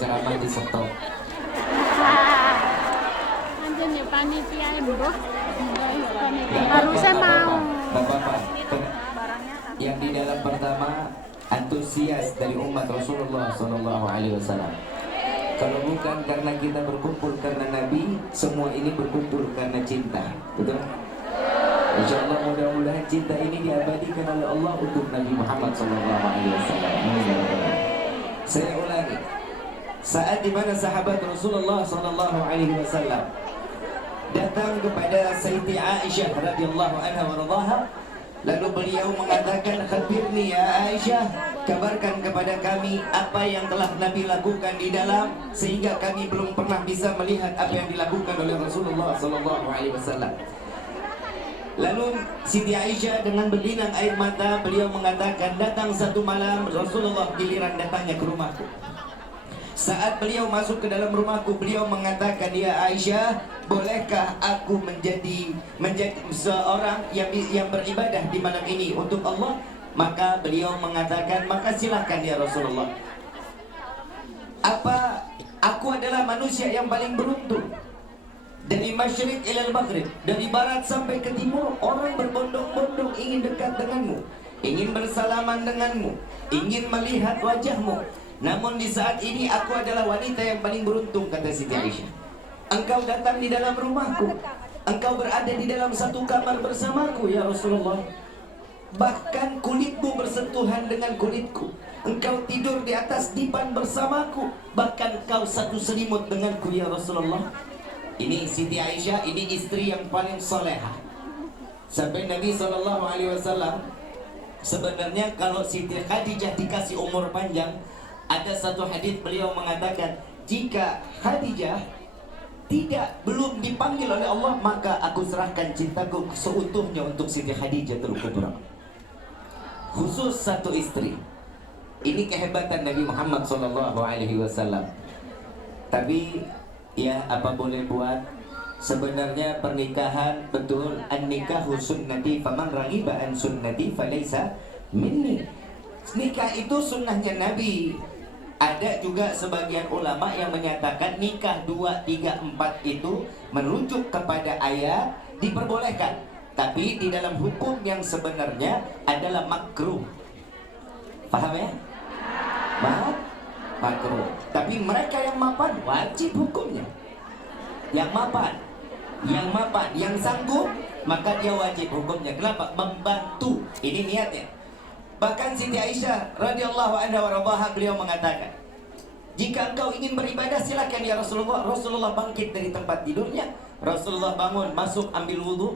ceramah di stop. Anjir ya panitia bro. Ya, Harusnya mau. Bapak, yang di dalam pertama antusias dari umat Rasulullah Sallallahu Alaihi Wasallam. Kalau bukan karena kita berkumpul karena Nabi, semua ini berkumpul karena cinta, betul? Insya Allah mudah-mudahan cinta ini diabadikan oleh Allah untuk Nabi Muhammad Sallallahu Alaihi Wasallam. Saya ulangi, saat dimana sahabat Rasulullah Sallallahu Alaihi Wasallam datang kepada Sayyidati Aisyah radhiyallahu anha warḍaha, lalu beliau mengatakan, "Khabirni ya Aisyah, kabarkan kepada kami apa yang telah Nabi lakukan di dalam sehingga kami belum pernah bisa melihat apa yang dilakukan oleh Rasulullah sallallahu alaihi wasallam." Lalu Siti Aisyah dengan berlinang air mata beliau mengatakan, "Datang satu malam Rasulullah giliran datangnya ke rumahku. Saat beliau masuk ke dalam rumahku, beliau mengatakan, 'Ya Aisyah, bolehkah aku menjadi seorang yang beribadah di malam ini untuk Allah?' Maka beliau mengatakan, 'Maka silakan ya Rasulullah. Apa aku adalah manusia yang paling beruntung. Dari masyriq ilal maghrib, dari barat sampai ke timur, orang berbondong-bondong ingin dekat denganmu, ingin bersalaman denganmu, ingin melihat wajahmu. Namun di saat ini aku adalah wanita yang paling beruntung,' kata Siti Aisyah. 'Engkau datang di dalam rumahku, engkau berada di dalam satu kamar bersamaku ya Rasulullah. Bahkan kulitmu bersentuhan dengan kulitku. Engkau tidur di atas dipan bersamaku. Bahkan kau satu selimut denganku ya Rasulullah.' Ini Siti Aisyah, ini istri yang paling solehah. Sampai Nabi SAW, sebenarnya kalau Siti Khadijah dikasih umur panjang, ada satu hadis beliau mengatakan, jika Khadijah belum dipanggil oleh Allah, maka aku serahkan cintaku seutuhnya untuk Siti Khadijah Kubra. Khusus satu istri. Ini kehebatan Nabi Muhammad SAW. Tapi ya apa boleh buat, sebenarnya pernikahan betul, an-nikahu sunnati faman raghiba an sunnati falaysa minni. Nikah itu sunnahnya Nabi. Ada juga sebagian ulama yang menyatakan nikah 2, 3, 4 itu merujuk kepada ayat diperbolehkan, tapi di dalam hukum yang sebenarnya adalah makruh. Paham ya? Makruh. Tapi mereka yang mapan wajib hukumnya. Yang mapan, yang sanggup, maka dia wajib hukumnya. Kenapa? Membantu. Ini niatnya. Bahkan Siti Aisyah radhiyallahu anha warḍaha beliau mengatakan, jika engkau ingin beribadah silakan ya Rasulullah. Rasulullah bangkit dari tempat tidurnya, Rasulullah bangun, masuk ambil wudhu.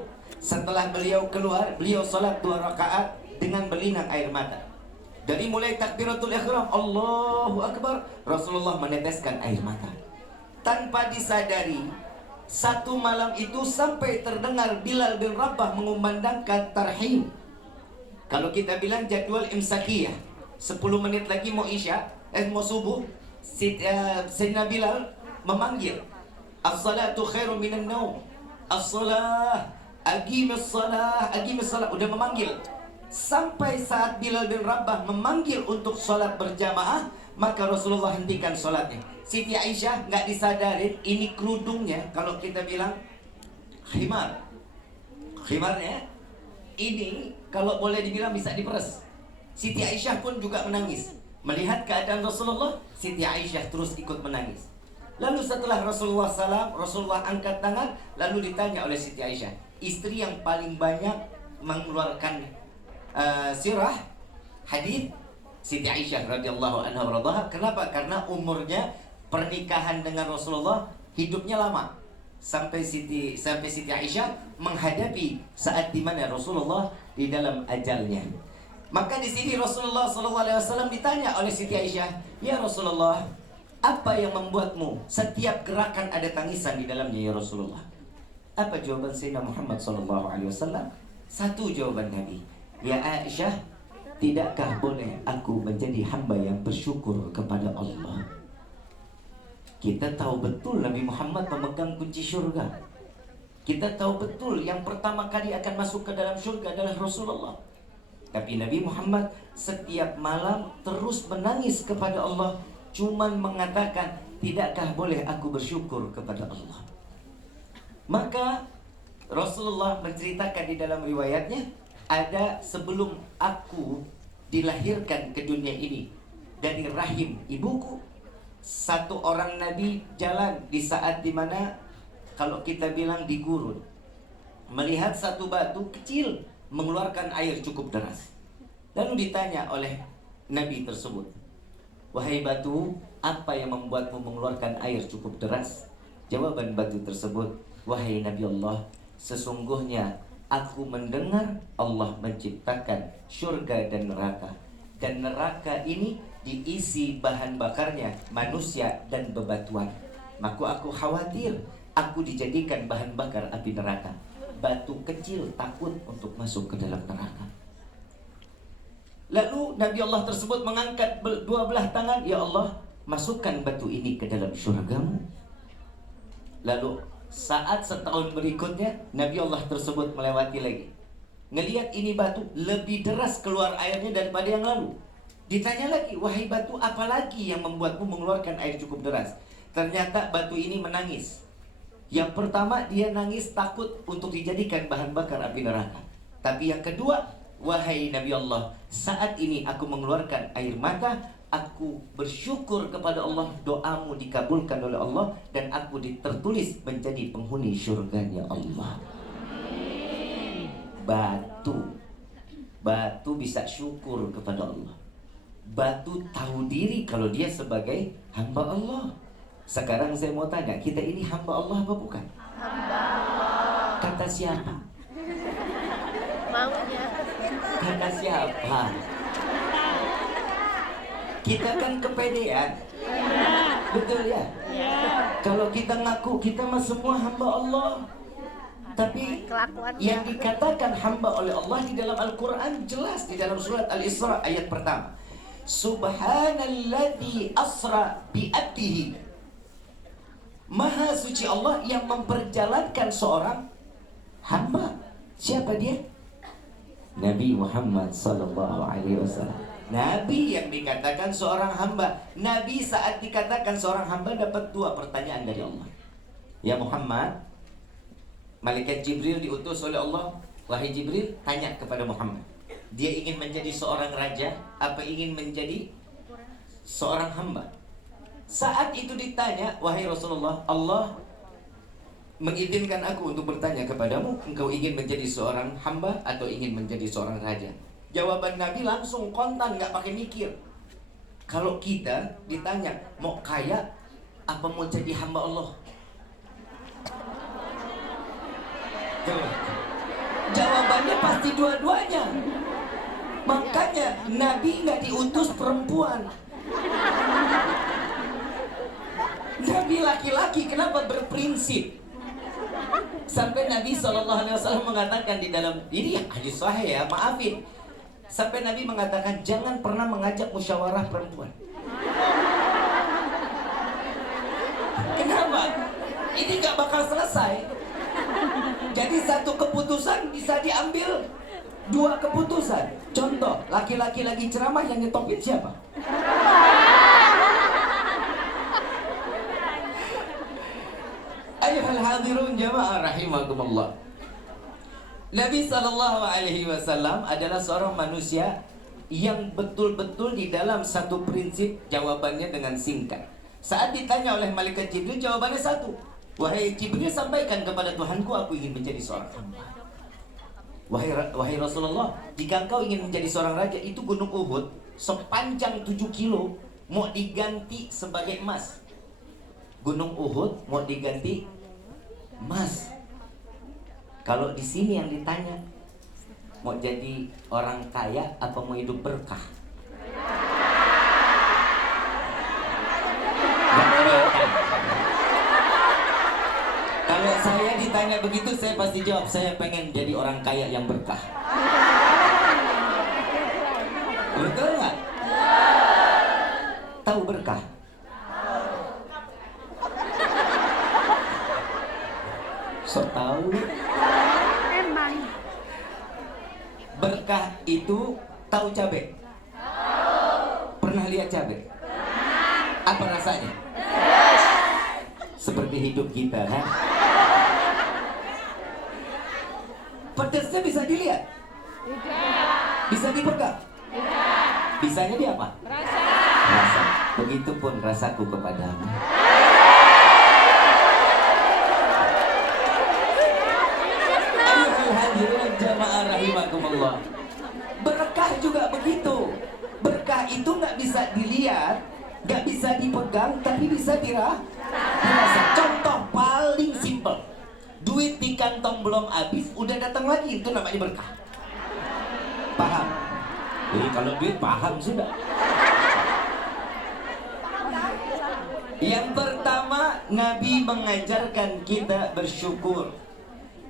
Setelah beliau keluar, beliau salat 2 rakaat dengan berlinang air mata. Dari mulai takbiratul ihram, Allahu Akbar, Rasulullah meneteskan air mata. Tanpa disadari, satu malam itu sampai terdengar Bilal bin Rabah mengumandangkan tarhim. Kalau kita bilang jadwal imsakiyah, 10 menit lagi mau isya, mau subuh, Sayyidina Bilal memanggil, as-salatu khairu minan naum, as-salah, aqimis salah, udah memanggil. Sampai saat Bilal bin Rabah memanggil untuk sholat berjamaah, maka Rasulullah hentikan sholatnya. Siti Aisyah nggak disadarin ini kerudungnya, kalau kita bilang khimarnya ini kalau boleh dibilang bisa diperes. Siti Aisyah pun juga menangis. Melihat keadaan Rasulullah, Siti Aisyah terus ikut menangis. Lalu setelah Rasulullah salam, Rasulullah angkat tangan, lalu ditanya oleh Siti Aisyah, istri yang paling banyak mengeluarkan sirah hadis, Siti Aisyah radhiyallahu anha warḍaha. Kenapa? Karena umurnya pernikahan dengan Rasulullah hidupnya lama, sampai Siti Aisyah menghadapi saat di mana Rasulullah di dalam ajalnya. Maka di sini Rasulullah SAW ditanya oleh Siti Aisyah, ya Rasulullah, apa yang membuatmu setiap gerakan ada tangisan di dalamnya ya Rasulullah? Apa jawaban Sayyidina Muhammad SAW? Satu jawaban Nabi, ya Aisyah, tidakkah boleh aku menjadi hamba yang bersyukur kepada Allah? Kita tahu betul Nabi Muhammad memegang kunci syurga. Kita tahu betul yang pertama kali akan masuk ke dalam syurga adalah Rasulullah. Tapi Nabi Muhammad setiap malam terus menangis kepada Allah cuman mengatakan, tidakkah boleh aku bersyukur kepada Allah? Maka Rasulullah menceritakan di dalam riwayatnya, ada sebelum aku dilahirkan ke dunia ini dari rahim ibuku, satu orang Nabi jalan di saat dimana kalau kita bilang di gurun, melihat satu batu kecil mengeluarkan air cukup deras. Lalu ditanya oleh Nabi tersebut, wahai batu, apa yang membuatmu mengeluarkan air cukup deras? Jawaban batu tersebut, wahai Nabi Allah, sesungguhnya aku mendengar Allah menciptakan surga dan neraka. Dan neraka ini diisi bahan bakarnya manusia dan bebatuan. Maka aku khawatir aku dijadikan bahan bakar api neraka. Batu kecil takut untuk masuk ke dalam neraka. Lalu Nabi Allah tersebut mengangkat dua belah tangan, ya Allah, masukkan batu ini ke dalam syurgamu. Lalu saat setahun berikutnya, Nabi Allah tersebut melewati lagi, ngelihat ini batu lebih deras keluar airnya daripada yang lalu. Ditanya lagi, wahai batu, apalagi yang membuatmu mengeluarkan air cukup deras? Ternyata batu ini menangis. Yang pertama, dia nangis takut untuk dijadikan bahan bakar api neraka. Tapi yang kedua, wahai Nabi Allah, saat ini aku mengeluarkan air mata, aku bersyukur kepada Allah, doamu dikabulkan oleh Allah, dan aku tertulis menjadi penghuni syurganya Allah. Batu bisa syukur kepada Allah. Batu tahu diri kalau dia sebagai hamba Allah. Sekarang saya mau tanya, kita ini hamba Allah apa bukan? Hamba Allah. Kata siapa? Maunya. Kata siapa? Kita kan kepedean. Betul ya? Kalau kita ngaku kita mah semua hamba Allah, tapi yang dikatakan hamba oleh Allah di dalam Al-Quran jelas di dalam surat Al-Isra ayat pertama. Subhanalladzi asra bi'abdihi. Maha suci Allah yang memperjalankan seorang hamba. Siapa dia? Nabi Muhammad sallallahu alaihi wasallam. Nabi yang dikatakan seorang hamba. Nabi saat dikatakan seorang hamba dapat dua pertanyaan dari Allah. Ya Muhammad, malaikat Jibril diutus oleh Allah. Wahai Jibril, tanya kepada Muhammad, dia ingin menjadi seorang raja apa ingin menjadi seorang hamba? Saat itu ditanya, wahai Rasulullah, Allah mengizinkan aku untuk bertanya kepadamu, engkau ingin menjadi seorang hamba atau ingin menjadi seorang raja? Jawaban Nabi langsung kontan, gak pakai mikir. Kalau kita ditanya, mau kaya apa mau jadi hamba Allah? Jawabannya pasti dua-duanya. Makanya Nabi gak diutus perempuan. Nabi laki-laki, kenapa berprinsip? Sampai Nabi SAW mengatakan di dalam, ini hadis sahih ya, maafin. Sampai Nabi mengatakan, jangan pernah mengajak musyawarah perempuan. Kenapa? Ini gak bakal selesai. Jadi satu keputusan bisa diambil dua keputusan. Contoh, laki-laki lagi ceramah, yang nyetopin siapa? Ayuhal hadirun jamaah rahimakumullah. Nabi SAW adalah seorang manusia yang betul-betul di dalam satu prinsip jawabannya dengan singkat. Saat ditanya oleh malaikat Jibril, jawabannya satu. Wahai Jibril, sampaikan kepada Tuhanku, aku ingin menjadi seorang hamba. Wahai Rasulullah, jika engkau ingin menjadi seorang raja, itu gunung Uhud sepanjang 7 kilo mau diganti sebagai emas. Gunung Uhud mau diganti emas. Kalau di sini yang ditanya, mau jadi orang kaya apa mau hidup berkah? Kalau saya ditanya begitu, saya pasti jawab, saya pengen jadi orang kaya yang berkah. Betul nggak? Tahu berkah? So tahu. Emang. Berkah itu tahu cabai? Pernah lihat cabai? Apa rasanya? Seperti hidup kita, ha? Pedasnya bisa dilihat? Bisa dipegang? Bisanya di apa? Rasa. Begitupun rasaku kepadamu. Ayyuhal hadirin jamaah rahimakumullah. Berkah juga begitu. Berkah itu nggak bisa dilihat, nggak bisa dipegang, tapi bisa dirasa. Contoh paling simpel, duit di kantong belum habis, udah datang lagi, itu namanya berkah. Paham? Jadi kalau duit paham sudah. Yang pertama, Nabi mengajarkan kita bersyukur.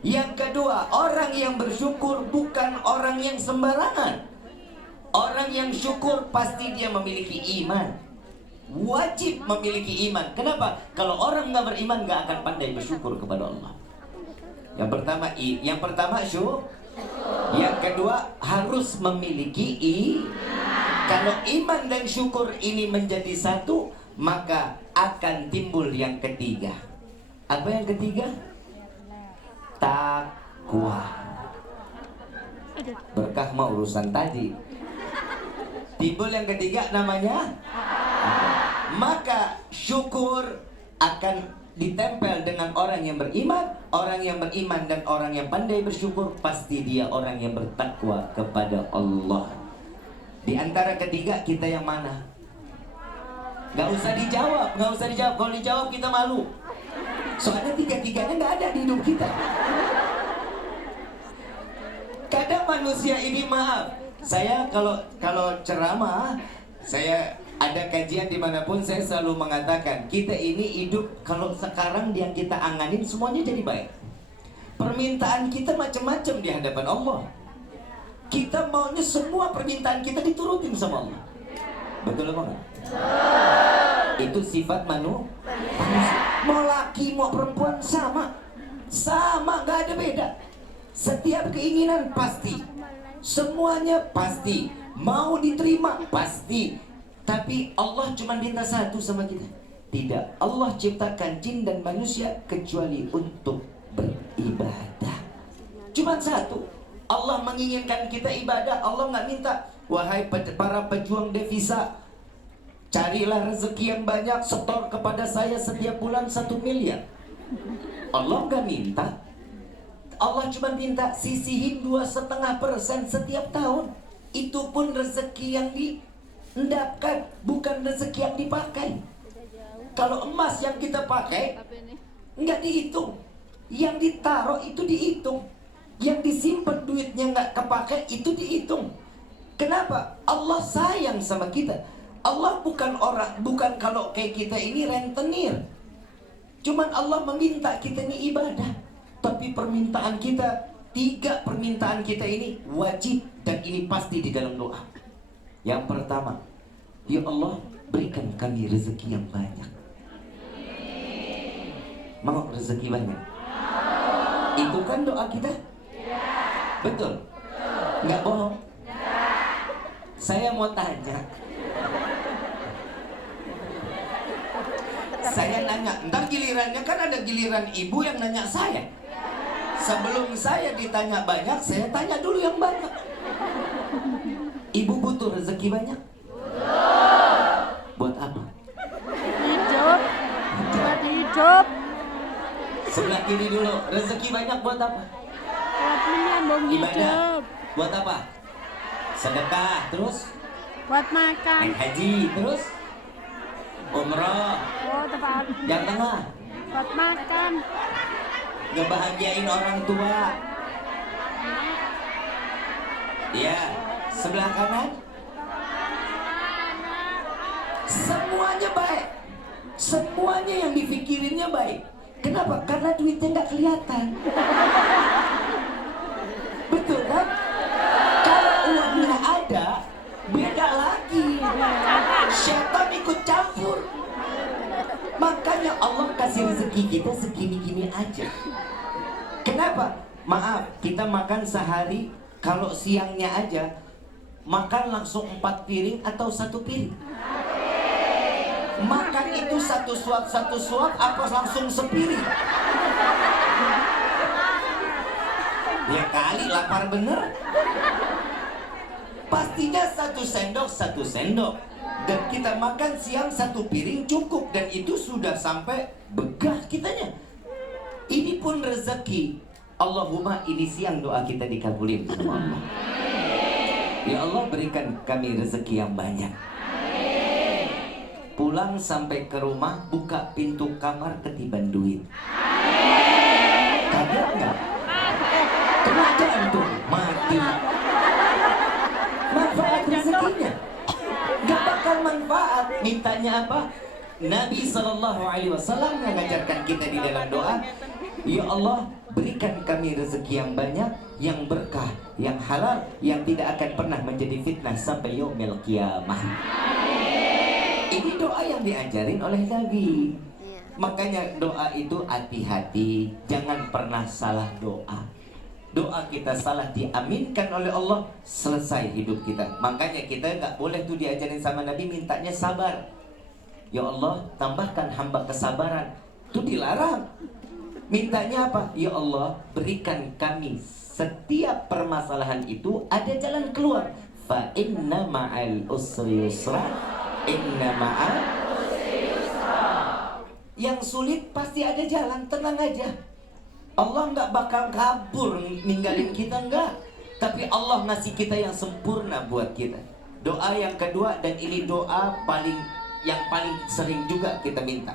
Yang kedua, orang yang bersyukur bukan orang yang sembarangan. Orang yang syukur pasti dia memiliki iman. Wajib memiliki iman. Kenapa? Kalau orang nggak beriman nggak akan pandai bersyukur kepada Allah. Yang pertama syukur. Yang kedua harus memiliki Kalau iman dan syukur ini menjadi satu, maka akan timbul yang ketiga. Apa yang ketiga? Takwa. Berkah mah urusan tadi. Timbul yang ketiga namanya. Maka syukur akan ditempel dengan orang yang beriman. Orang yang beriman dan orang yang pandai bersyukur, pasti dia orang yang bertakwa kepada Allah. Di antara ketiga kita yang mana? Gak usah dijawab. Kalau dijawab kita malu. Soalnya tiga-tiganya gak ada di hidup kita. Kadang manusia ini, maaf, saya kalau ceramah, saya ada kajian dimanapun, saya selalu mengatakan kita ini hidup, kalau sekarang yang kita anganin semuanya jadi baik. Permintaan kita macam-macam di hadapan Allah. Kita maunya semua permintaan kita diturutin sama Allah. Betul apa enggak? Itu sifat manusia. Mau laki mau perempuan sama, gak ada beda. Setiap keinginan pasti, semuanya pasti, mau diterima pasti. Tapi Allah cuma minta satu sama kita. Tidak, Allah ciptakan jin dan manusia kecuali untuk beribadah. Cuma satu. Allah menginginkan kita ibadah. Allah nggak minta, wahai para pejuang devisa, carilah rezeki yang banyak, setor kepada saya setiap bulan 1 miliar. Allah nggak minta. Allah cuma minta sisihin 2,5% setiap tahun. Itu pun rezeki yang diendapkan, bukan rezeki yang dipakai. Kalau emas yang kita pakai nggak dihitung, yang ditaruh itu dihitung, yang disimpan duitnya nggak kepakai itu dihitung. Kenapa? Allah sayang sama kita. Allah bukan kalau kayak kita ini rentenir. Cuman Allah meminta kita ini ibadah. Tapi permintaan kita, 3 permintaan kita ini wajib, dan ini pasti di dalam doa. Yang pertama, ya Allah, berikan kami rezeki yang banyak. Mau rezeki banyak? Itu kan doa kita? Betul? Nggak bohong? Saya mau tanya. Saya nanya, ntar gilirannya kan ada giliran ibu yang nanya saya. Sebelum saya ditanya banyak, saya tanya dulu yang banyak. Ibu butuh rezeki banyak? Buat apa? Hidup. Buat hidup. Sebelah kiri dulu, rezeki banyak buat apa? Buat menyambung Ibadah. hidup. Buat apa? Sedekah, terus? Buat makan. Naik haji, terus? Umroh. Oh, tepat. Yang tengah? Buat makan. Ngebahagiain orang tua. Ya, sebelah kanan? Semuanya baik. Semuanya yang dipikirinnya baik. Kenapa? Karena duitnya nggak kelihatan. Betul kan? Kalau uangnya ada, beda lagi. Syaitan ikut campur. Makanya Allah kasih rezeki kita segini-gini aja. Kenapa? Maaf, kita makan sehari, kalau siangnya aja makan langsung 4 piring atau 1 piring? Makan itu satu suap apa langsung sepiring? Ya kali lapar bener. Pastinya satu sendok. Dan kita makan siang satu piring cukup. Dan itu sudah sampai begah kitanya. Ini pun rezeki. Allahumma, ini siang doa kita dikabulin sama Allah. Ya Allah, berikan kami rezeki yang banyak. Pulang sampai ke rumah, buka pintu kamar, ketiban duit. Kaget nggak? Kena jantung, mati. Manfaat rezekinya gak bakal manfaat. Mintanya apa? Nabi SAW mengajarkan kita di dalam doa, ya Allah, berikan kami rezeki yang banyak, yang berkah, yang halal, yang tidak akan pernah menjadi fitnah sampai yaumil qiyamah. Ini doa yang diajarin oleh Nabi. Makanya doa itu hati-hati, jangan pernah salah doa. Doa kita salah diaminkan oleh Allah, selesai hidup kita. Makanya kita nggak boleh tuh diajarin sama Nabi mintanya sabar. Ya Allah, tambahkan hamba kesabaran. Itu dilarang. Mintanya apa? Ya Allah, berikan kami setiap permasalahan itu ada jalan keluar. Fa inna ma'al usri yusra. Inna ma'al usri yusra. Yang sulit pasti ada jalan, tenang aja. Allah nggak bakal kabur ninggalin kita, enggak. Tapi Allah ngasih kita yang sempurna buat kita. Doa yang kedua, dan ini doa yang paling sering juga kita minta.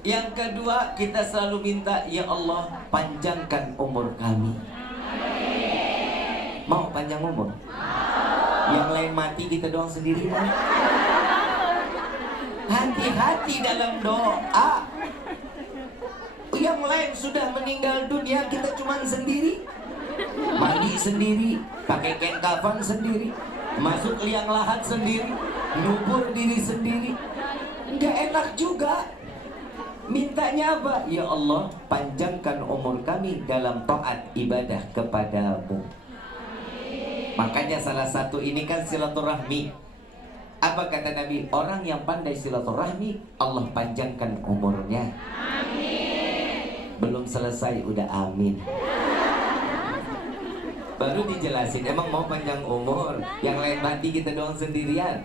Yang kedua, kita selalu minta, ya Allah, panjangkan umur kami. Mau panjang umur? Yang lain mati, kita doang sendiri mau. Hati-hati dalam doa. Yang lain sudah meninggal dunia, kita cuma sendiri. Mandi sendiri, pakai kain kafan sendiri, masuk liang lahat sendiri, nyubur diri sendiri. Nggak enak juga. Mintanya apa? Ya Allah, panjangkan umur kami dalam taat ibadah kepadamu. Makanya salah satu ini kan silaturahmi. Apa kata Nabi? Orang yang pandai silaturahmi, Allah panjangkan umurnya. Amin. Belum selesai udah amin. Baru dijelasin, emang mau panjang umur, yang lain mati kita doang sendirian.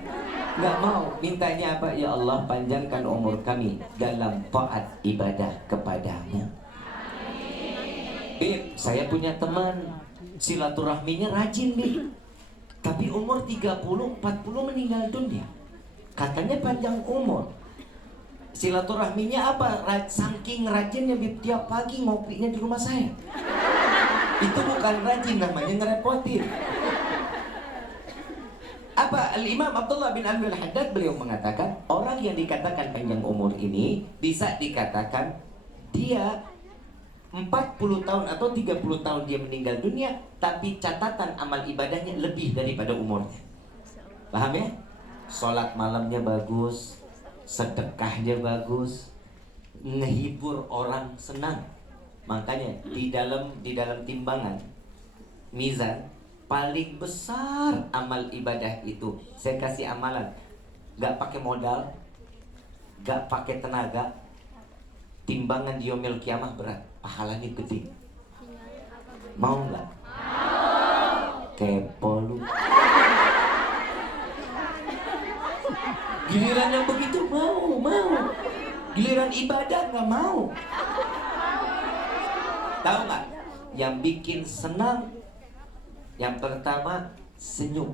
Nggak mau. Mintanya apa? Ya Allah, panjangkan umur kami dalam taat ibadah kepadamu. Bib, saya punya teman, silaturahminya rajin nih, tapi umur 30-40 meninggal dunia. Katanya panjang umur. Silaturahminya apa? Saking rajinnya Bib, tiap pagi ngopinya di rumah saya. Itu bukan rajin, namanya ngerepotin. Apa? Al-Imam Abdullah bin Alwi al-Haddad, beliau mengatakan, orang yang dikatakan panjang umur ini bisa dikatakan dia 40 tahun atau 30 tahun dia meninggal dunia, tapi catatan amal ibadahnya lebih daripada umurnya. Paham ya? Sholat malamnya bagus, sedekahnya bagus, ngehibur orang senang. Makanya di dalam timbangan mizan paling besar amal ibadah itu, saya kasih amalan, gak pakai modal, gak pakai tenaga, timbangan di yaumil kiamah berat, pahalanya gede. Mau nggak? Kepo lu. Giliran yang begitu mau. Giliran ibadah nggak mau. Tahu nggak? Yang bikin senang, yang pertama senyum.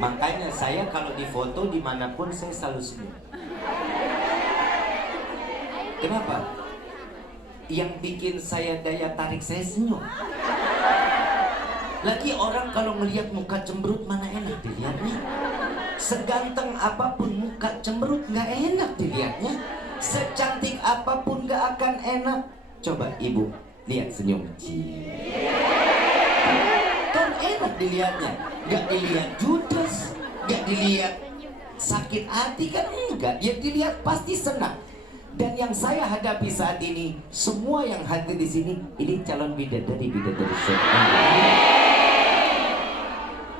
Makanya saya kalau difoto dimanapun saya selalu senyum. Kenapa? Yang bikin saya daya tarik saya senyum. Lagi orang kalau melihat muka cemberut mana enak dilihatnya. Seganteng apapun muka cemberut nggak enak dilihatnya. Secantik apapun nggak akan enak. Coba ibu lihat senyum. Kan enak dilihatnya. Nggak dilihat judes, nggak dilihat Sakit hati kan enggak. Yang dilihat pasti senang. Dan yang saya hadapi saat ini, semua yang hadir di sini, ini calon bidadari surga.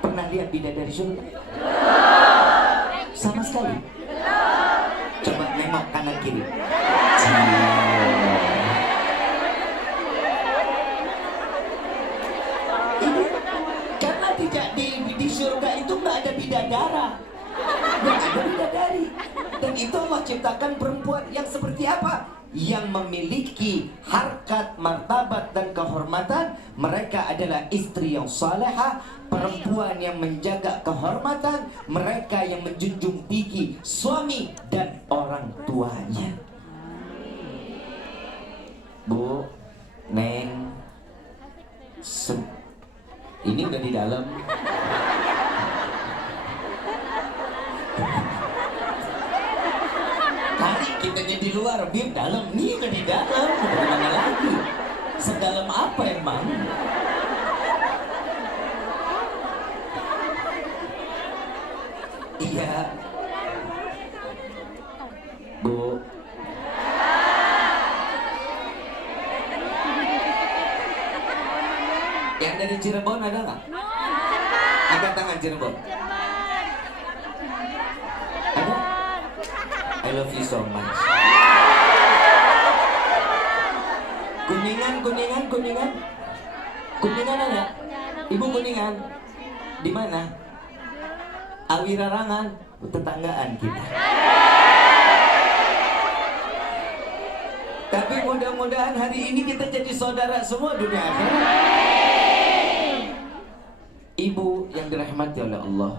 Pernah lihat bidadari surga? Sama sekali. Coba nengok kanan kiri. Ini karena tidak di surga itu nggak ada bidadara, nggak ada bidadari. Dan itu Allah ciptakan perempuan yang seperti apa? Yang memiliki harkat, martabat dan kehormatan. Mereka adalah istri yang salehah, perempuan yang menjaga kehormatan, mereka yang menjunjung tinggi suami dan orang tuanya. Bu, Neng, ini udah di dalam. Tadi kitanya di luar, Bib dalam. Ini udah di dalam. Bagaimana lagi? Sedalam apa emang? Iya. Bu. Yang dari Cirebon ada nggak? Angkat tangan Cirebon. Ada? I love you so much. Kuningan ada? Ibu Kuningan? Di mana? Awirarangan, tetanggaan kita. Tapi mudah-mudahan hari ini kita jadi saudara semua dunia akhirat. Ibu yang dirahmati oleh Allah,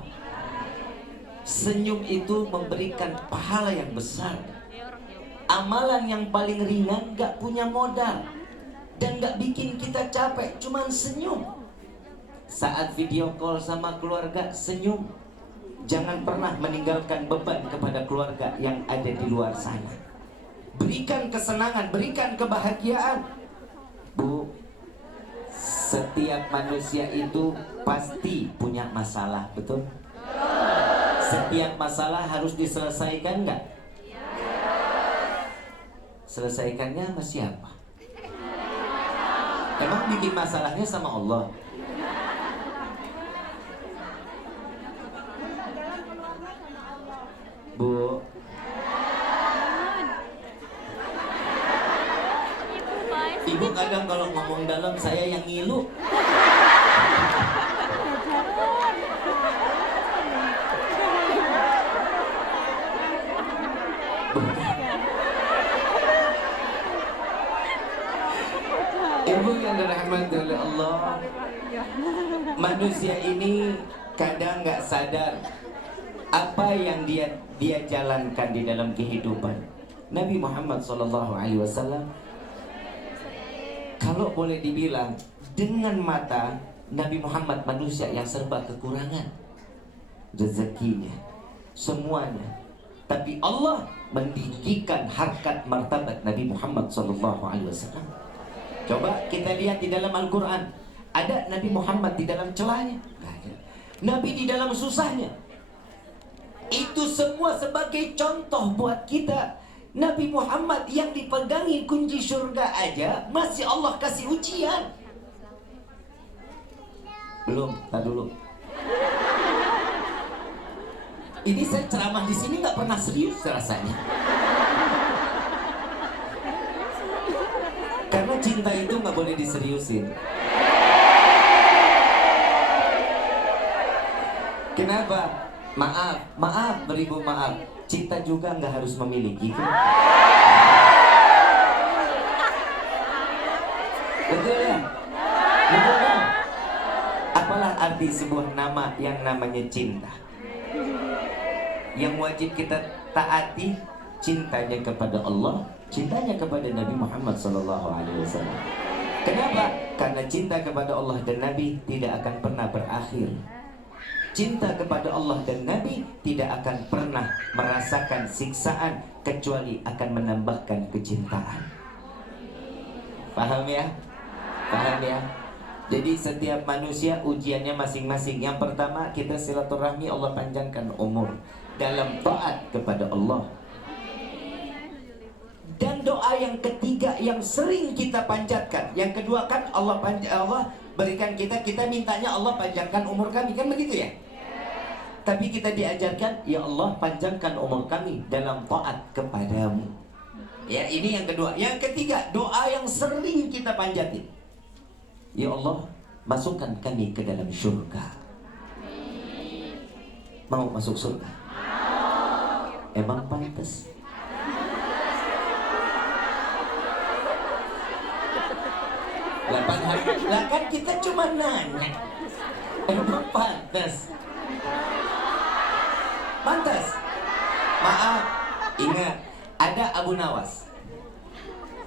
senyum itu memberikan pahala yang besar. Amalan yang paling ringan gak punya modal dan gak bikin kita capek, cuman senyum. Saat video call sama keluarga, senyum. Jangan pernah meninggalkan beban kepada keluarga yang ada di luar sana. Berikan kesenangan, berikan kebahagiaan. Bu, setiap manusia itu pasti punya masalah, betul? Setiap masalah harus diselesaikan nggak? Selesaikannya sama siapa? Emang bikin masalahnya sama Allah? Bu, Ibu kadang kalau ngomong dalam saya yang ngilu. Ibu yang dirahmati oleh Allah, manusia ini kadang nggak sadar apa yang dia jalankan di dalam kehidupan. Nabi Muhammad SAW, kalau boleh dibilang, dengan mata Nabi Muhammad manusia yang serba kekurangan rezekinya, semuanya. Tapi Allah meninggikan harkat martabat Nabi Muhammad SAW. Coba kita lihat di dalam Al-Quran, ada Nabi Muhammad di dalam celahnya, Nabi di dalam susahnya. Itu semua sebagai contoh buat kita. Nabi Muhammad yang dipegangi kunci surga aja masih Allah kasih ujian. Belum, tak dulu. Ini saya ceramah di sini nggak pernah serius rasanya. Karena cinta itu nggak boleh diseriusin. Kenapa? Maaf, beribu maaf. Cinta juga nggak harus memiliki. Betul ya? Betul kan? Apalah arti sebuah nama yang namanya cinta? Yang wajib kita taati cintanya kepada Allah, cintanya kepada Nabi Muhammad SAW. Kenapa? Karena cinta kepada Allah dan Nabi tidak akan pernah berakhir. Cinta kepada Allah dan Nabi tidak akan pernah merasakan siksaan kecuali akan menambahkan kecintaan. Paham ya? Paham ya? Jadi setiap manusia ujiannya masing-masing. Yang pertama, kita silaturahmi, Allah panjangkan umur. dalam taat kepada Allah. Dan doa yang ketiga yang sering kita panjatkan, yang kedua kan Allah berikan kita mintanya Allah panjangkan umur kami, kan begitu ya? Tapi kita diajarkan, ya Allah panjangkan umur kami dalam taat kepadamu. Ya, ini yang kedua. Yang ketiga, doa yang sering kita panjatin, ya Allah masukkan kami ke dalam surga. Mau masuk surga? Emang pantas? Lah kan kita cuma nanya. Emang pantas? Pantas? Maaf, ingat, ada Abu Nawas.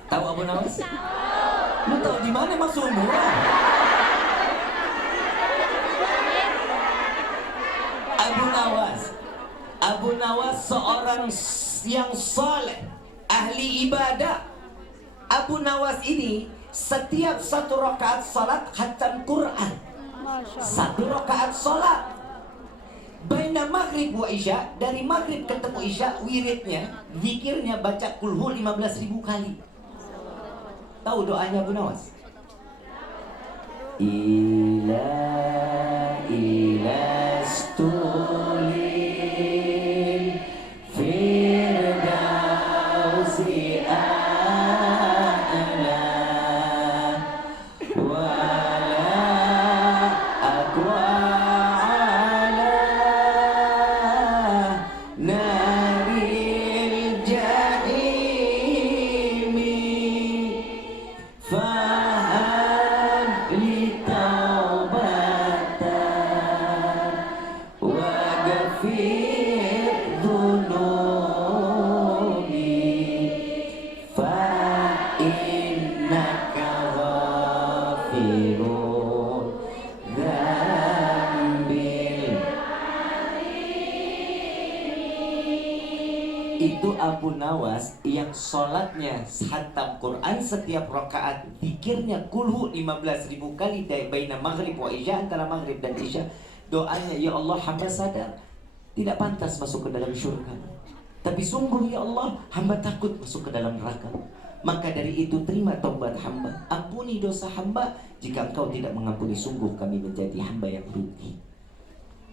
Tahu Abu Nawas? Lu tahu di mana emang seumuran? Abu Nawas seorang yang saleh, ahli ibadah. Abu Nawas ini setiap satu rakaat salat khatam Quran. Satu rakaat salat baina maghrib wa isya, dari maghrib ketemu isya, wiridnya, zikirnya baca kulhu 15.000 kali. Tahu doanya Abu Nawas? Ilastulil firdausi a'la wala aqwa ala naril jahimi fahab li taubatan wa ghafir dhunubi fa innaka ghafirun dzambil. Itu Abu Nawas yang sholatnya khatam Quran setiap rakaat, zikirnya kulhu 15.000 kali baina maghrib wa isya, antara maghrib dan isya. Doanya, ya Allah hamba sadar tidak pantas masuk ke dalam syurga, tapi sungguh ya Allah hamba takut masuk ke dalam neraka. Maka dari itu terima taubat hamba, ampuni dosa hamba. Jika engkau tidak mengampuni, sungguh kami menjadi hamba yang rugi.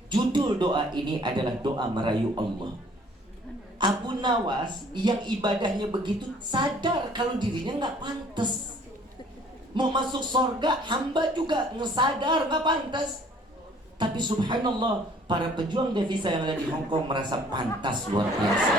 Judul doa ini adalah doa merayu Allah. Abu Nawas yang ibadahnya begitu sadar kalau dirinya nggak pantas mau masuk surga, hamba juga ngesadar nggak pantas. Tapi subhanallah, para pejuang devisa yang ada di Hong Kong merasa pantas luar biasa.